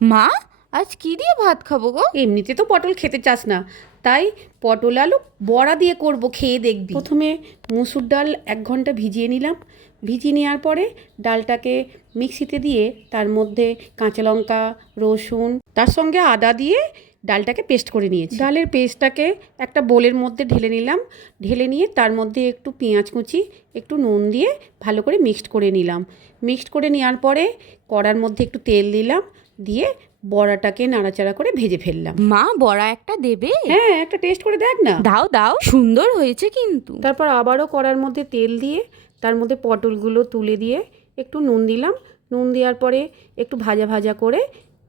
মা, আজ কি দিয়ে ভাত খাবো গো? এমনিতে তো পটল খেতে চাস না, তাই পটল আলু বড়া দিয়ে করব, খেয়ে দেখবি। প্রথমে মুসুর ডাল 1 ঘন্টা ভিজিয়ে নিলাম। ভিজিয়ে নেওয়ার পরে ডালটাকে মিক্সিতে দিয়ে তার মধ্যে কাঁচা লঙ্কা, রসুন, তার সঙ্গে আদা দিয়ে ডালটাকে পেস্ট করে নিয়েছি। ডালের পেস্টটাকে একটা বোলের মধ্যে ঢেলে নিলাম। ঢেলে নিয়ে তার মধ্যে একটু পেঁয়াজ কুচি, একটু নুন দিয়ে ভালো করে মিক্সড করে নিলাম। মিক্সড করে নেওয়ার পরে কড়ার মধ্যে একটু তেল দিলাম, দিয়ে বড়াটাকে নাড়াচাড়া করে ভেজে ফেললাম। মা, বড়া একটা দেবে? হ্যাঁ, একটা টেস্ট করে দেখ না। দাও দাও, সুন্দর হয়েছে কিন্তু। তারপর আবারও কড়ার মধ্যে তেল দিয়ে তার মধ্যে পটলগুলো তুলে দিয়ে একটু নুন দিলাম। নুন দেওয়ার পরে একটু ভাজা ভাজা করে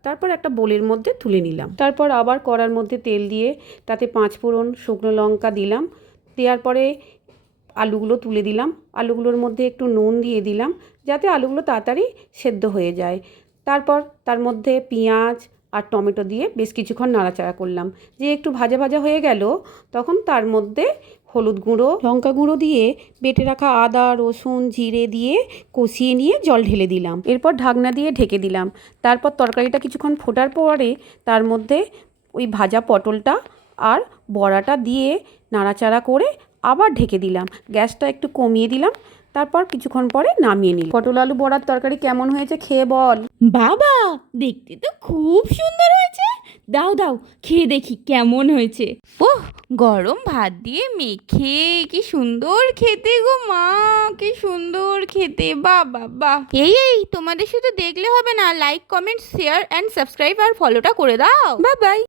তারপর একটা বোলের মধ্যে তুলে নিলাম। তারপর আবার কড়ার মধ্যে তেল দিয়ে তাতে 5 ফোড়ন, শুকনো লঙ্কা দিলাম। দেওয়ার পরে আলুগুলো তুলে দিলাম। আলুগুলোর মধ্যে একটু নুন দিয়ে দিলাম যাতে আলুগুলো তাড়াতাড়ি সেদ্ধ হয়ে যায়। তারপর তার মধ্যে পেঁয়াজ আর টমেটো দিয়ে বেশ কিছুক্ষণ নাড়াচাড়া করলাম। যে একটু ভাজা ভাজা হয়ে গেল, তখন তার মধ্যে হলুদ গুঁড়ো, লঙ্কা গুঁড়ো দিয়ে বেটে রাখা আদা, রসুন, জিরে দিয়ে কষিয়ে নিয়ে জল ঢেলে দিলাম। এরপর ঢাকনা দিয়ে ঢেকে দিলাম। তারপর তরকারিটা কিছুক্ষণ ফোটার পরে তার মধ্যে ওই ভাজা পটলটা আর বড়াটা দিয়ে নাড়াচাড়া করে আবার ঢেকে দিলাম। গ্যাসটা একটু কমিয়ে দিলাম। তারপর কিছুক্ষণ পরে নামিয়ে নিলাম। পটল আলু বড়ার তরকারি কেমন হয়েছে খেয়ে বল। বাবা, দেখতে তো খুব সুন্দর হয়েছে। দাও দাও, খেয়ে দেখি কেমন হয়েছে। ওহ, গরম ভাত দিয়ে মেখে কি সুন্দর খেতে গো মা, কি সুন্দর খেতে। বাবা বাহ। এই তোমাদের শুধু দেখলে হবে না, like, comment, share and subscribe আর ফলোটা করে দাও। Bye by.